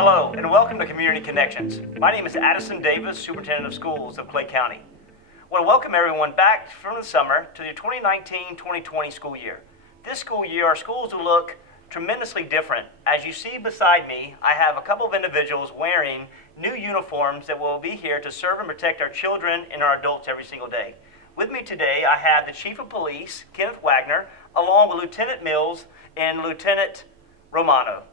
Hello, and welcome to Community Connections. My name is Addison Davis, Superintendent of Schools of Clay County. I want to welcome everyone back from the summer to the 2019-2020 school year. This school year, our schools will look tremendously different. As you see beside me, I have a couple of individuals wearing new uniforms that will be here to serve and protect our children and our adults every single day. With me today, I have the Chief of Police, Kenneth Wagner, along with Lieutenant Mills and Lieutenant Romano.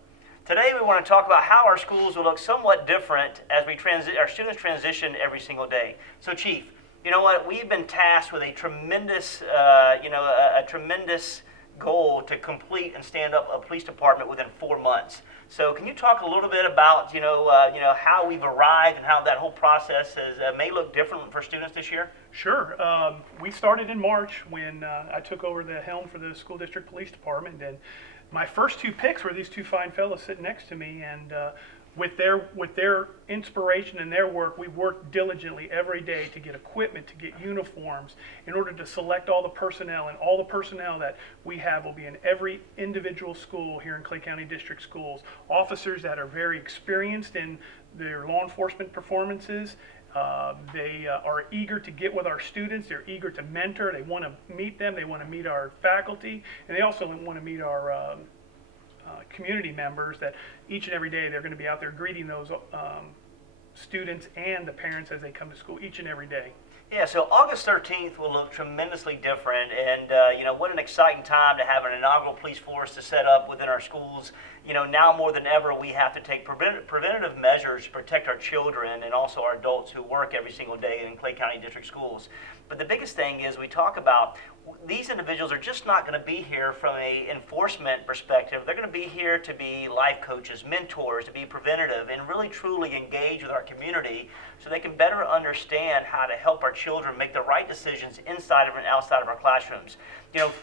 Today we want to talk about how our schools will look somewhat different as our students transition every single day. So Chief, you know what, we've been tasked with a tremendous, tremendous goal to complete and stand up a police department within 4 months. So can you talk a little bit about, how we've arrived and how that whole process may look different for students this year? Sure. We started in March when I took over the helm for the school district police department, and my first two picks were these two fine fellows sitting next to me, and with their inspiration and their work, we worked diligently every day to get equipment, to get uniforms, in order to select all the personnel, and all the personnel that we have will be in every individual school here in Clay County District Schools. Officers that are very experienced in their law enforcement performances. They are eager to get with our students. They're eager to mentor. They want to meet them. They want to meet our faculty, and they also want to meet our community members. That each and every day they're going to be out there greeting those students and the parents as they come to school each and every day. Yeah, so August 13th will look tremendously different, and what an exciting time to have an inaugural police force to set up within our schools. Now more than ever, we have to take preventative measures to protect our children and also our adults who work every single day in Clay County District Schools. But the biggest thing is we talk about these individuals are just not going to be here from an enforcement perspective. They're going to be here to be life coaches, mentors, to be preventative, and really truly engage with our community so they can better understand how to help our children make the right decisions inside of and outside of our classrooms.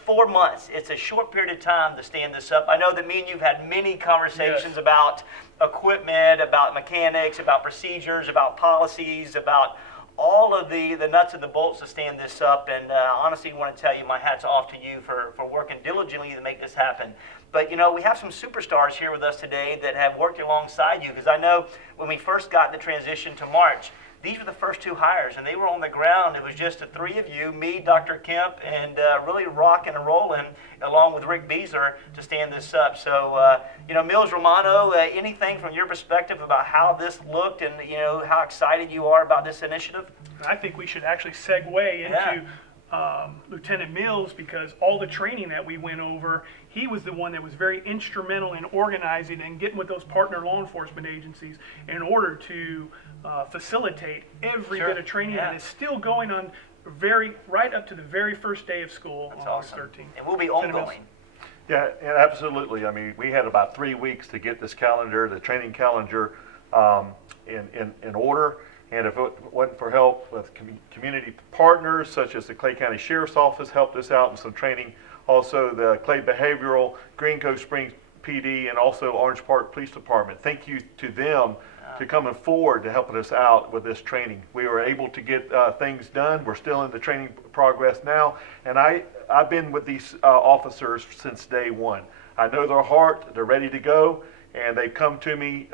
4 months, it's a short period of time to stand this up. I know that me and you've had many conversations about equipment, about mechanics, about procedures, about policies, about all of the nuts and the bolts to stand this up, and honestly I want to tell you my hat's off to you for working diligently to make this happen. But we have some superstars here with us today that have worked alongside you, because I know when we first got the transition to March, these were the first two hires, and they were on the ground. It was just the three of you, me, Dr. Kemp, and really rocking and rolling along with Rick Beazer to stand this up. So, Mills, Romano, anything from your perspective about how this looked and, how excited you are about this initiative? I think we should actually segue into Lieutenant Mills, because all the training that we went over, he was the one that was very instrumental in organizing and getting with those partner law enforcement agencies in order to facilitate every bit of training that is still going on right up to the very first day of school. That's on August awesome. 13th. And we'll be ongoing. Yeah, absolutely. I mean, we had about 3 weeks to get this calendar, the training calendar, in order. And if it wasn't for help with community partners, such as the Clay County Sheriff's Office helped us out in some training. Also, the Clay Behavioral, Green Cove Springs PD, and also Orange Park Police Department. Thank you to them to coming forward to helping us out with this training. We were able to get things done. We're still in the training progress now. And I've been with these officers since day one. I know their heart. They're ready to go. And they've come to me,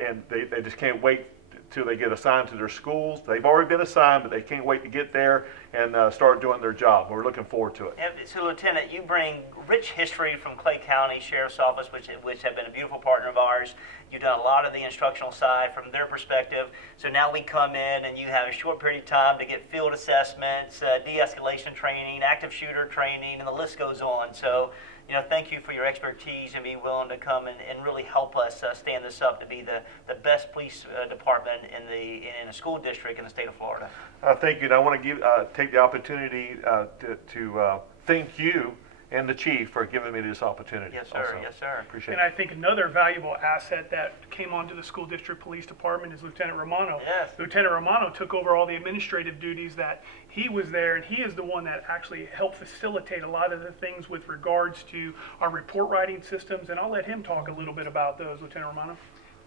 and they just can't wait till they get assigned to their schools. They've already been assigned, but they can't wait to get there and start doing their job. We're looking forward to it. And so, Lieutenant, you bring rich history from Clay County Sheriff's Office, which have been a beautiful partner of ours. You've done a lot of the instructional side from their perspective. So now we come in and you have a short period of time to get field assessments, de-escalation training, active shooter training, and the list goes on. So, thank you for your expertise and being willing to come and really help us stand this up to be the best police department in a school district in the state of Florida. Thank you. And I want to take the opportunity to thank you and the chief for giving me this opportunity. Yes, sir. Also. Yes, sir. Appreciate And it. I think another valuable asset that came onto the school district police department is Lieutenant Romano. Yes. Lieutenant Romano took over all the administrative duties that he was there, and he is the one that actually helped facilitate a lot of the things with regards to our report writing systems, and I'll let him talk a little bit about those, Lieutenant Romano.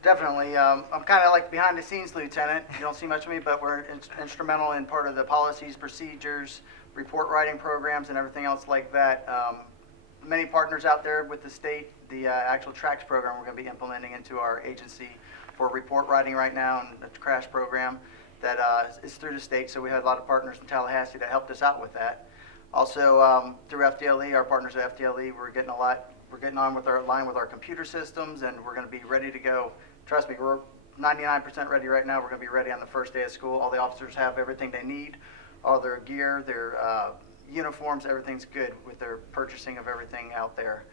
Definitely. I'm kind of like behind the scenes lieutenant. You don't see much of me, but we're instrumental in part of the policies, procedures, report writing programs, and everything else like that. many partners out there with the state. The actual tracks program we're going to be implementing into our agency for report writing right now, and the crash program that is through the state. So we had a lot of partners in Tallahassee that helped us out with that. Also through FDLE, our partners at FDLE, we're getting on with our computer systems, and we're going to be ready to go. Trust me, we're 99% ready right now. We're going to be ready on the first day of school. All the officers have everything they need, all their gear, their uniforms, everything's good with their purchasing of everything out there.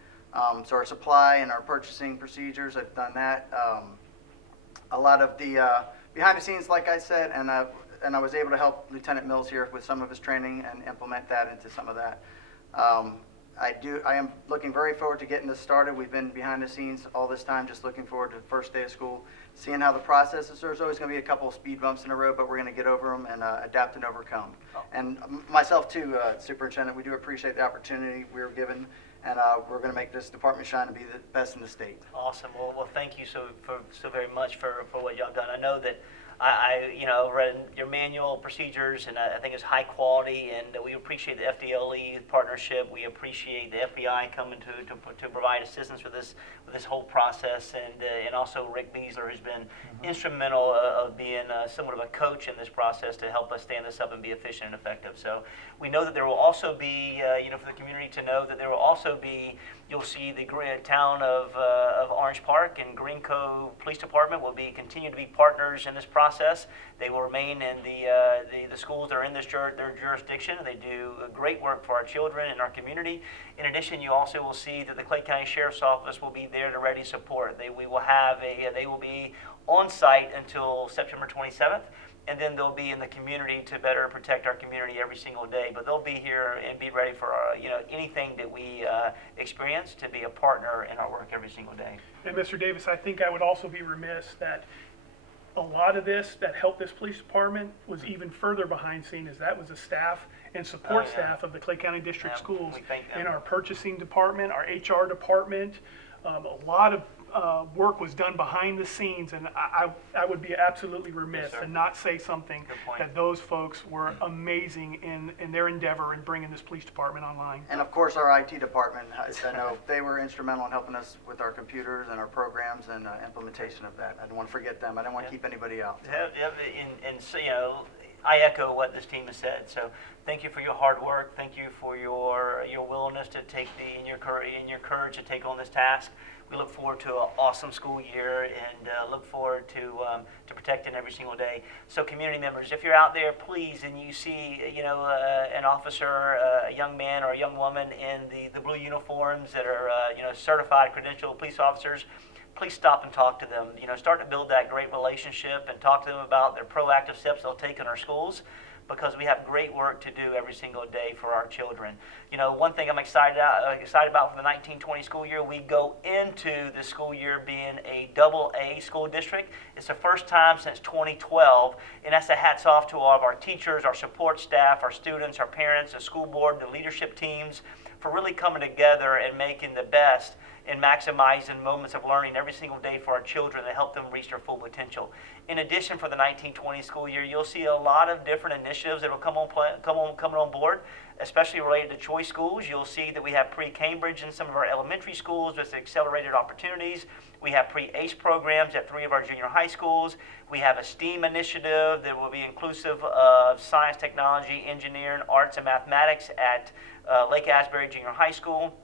So our supply and our purchasing procedures, I've done that. A lot of the behind the scenes, like I said, and I was able to help Lieutenant Mills here with some of his training and implement that into some of that. I am looking very forward to getting this started. We've been behind the scenes all this time, just looking forward to the first day of school, seeing how the process is. There's always going to be a couple of speed bumps in the road, but we're going to get over them and adapt and overcome. And myself too, Superintendent, we do appreciate the opportunity we were given, and we're going to make this department shine and be the best in the state. Awesome. Well, thank you so very much for what y'all done. I know that I read your manual procedures, and I think it's high quality, and we appreciate the FDLE partnership. We appreciate the FBI coming to provide assistance with this whole process, and also Rick Beasler, who's been instrumental of being somewhat of a coach in this process to help us stand this up and be efficient and effective. So we know that there will also be, for the community to know that there will also be, you'll see the town of Orange Park and Green Cove Police Department will continue to be partners in this process. They will remain in the schools that are in their jurisdiction. They do great work for our children and our community. In addition, you also will see that the Clay County Sheriff's Office will be there to ready support. They will be on site until September 27th. And then they'll be in the community to better protect our community every single day. But they'll be here and be ready for anything that we experience, to be a partner in our work every single day. And Mr. Davis, I think I would also be remiss that a lot of this that helped this police department was even further behind scene, as that was the staff and support staff of the Clay County District Schools, in our purchasing department, our HR department. A lot of work was done behind the scenes, and I would be absolutely remiss and not say something that those folks were amazing in their endeavor in bringing this police department online. And of course, our IT department, I know they were instrumental in helping us with our computers and our programs and implementation of that. I don't want to forget them. I don't want to keep anybody out. And so, I echo what this team has said. So thank you for your hard work. Thank you for your willingness to take and your courage to take on this task. We look forward to an awesome school year, and look forward to protecting every single day. So community members, if you're out there, please, and you see an officer, a young man or a young woman in the blue uniforms that are certified, credentialed police officers, please stop and talk to them. Start to build that great relationship and talk to them about their proactive steps they'll take in our schools, because we have great work to do every single day for our children. One thing I'm excited about for the 1920 school year, we go into the school year being a AA school district. It's the first time since 2012, and that's a hats off to all of our teachers, our support staff, our students, our parents, the school board, the leadership teams, for really coming together and making the best and maximizing moments of learning every single day for our children to help them reach their full potential. In addition, for the 1920 school year, you'll see a lot of different initiatives that will coming on board, especially related to choice schools. You'll see that we have pre-Cambridge in some of our elementary schools with accelerated opportunities. We have pre-ACE programs at 3 of our junior high schools. We have a STEAM initiative that will be inclusive of science, technology, engineering, arts, and mathematics at Lake Asbury Junior High School.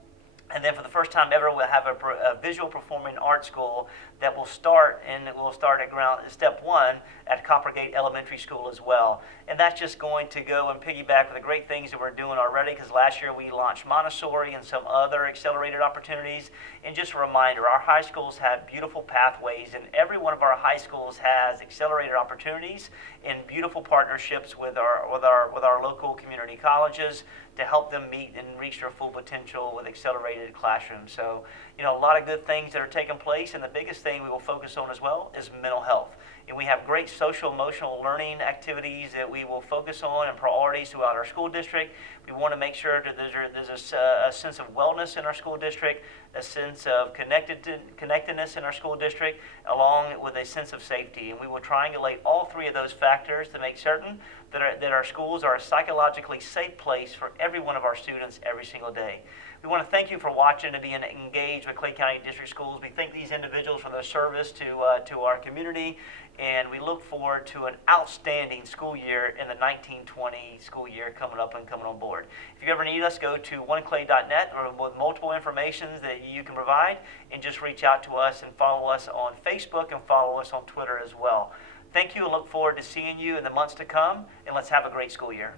And then for the first time ever, we'll have a visual performing arts school that will start at step 1 at Coppergate Elementary School as well. And that's just going to go and piggyback with the great things that we're doing already, because last year we launched Montessori and some other accelerated opportunities. And just a reminder, our high schools have beautiful pathways, and every one of our high schools has accelerated opportunities and beautiful partnerships with our local community colleges to help them meet and reach their full potential with accelerated classrooms. So, a lot of good things that are taking place, and the biggest thing we will focus on as well is mental health. And we have great social emotional learning activities that we will focus on and priorities throughout our school district. We want to make sure that there's a sense of wellness in our school district, a sense of connectedness in our school district, along with a sense of safety. And we will triangulate all 3 of those factors to make certain that our schools are a psychologically safe place for every one of our students every single day. We want to thank you for watching and being engaged with Clay County District Schools. We thank these individuals for their service to our community, and we look forward to an outstanding school year in the 1920 school year coming up and coming on board. If you ever need us, go to oneclay.net or with multiple informations that you can provide, and just reach out to us and follow us on Facebook and follow us on Twitter as well. Thank you, and look forward to seeing you in the months to come, and let's have a great school year.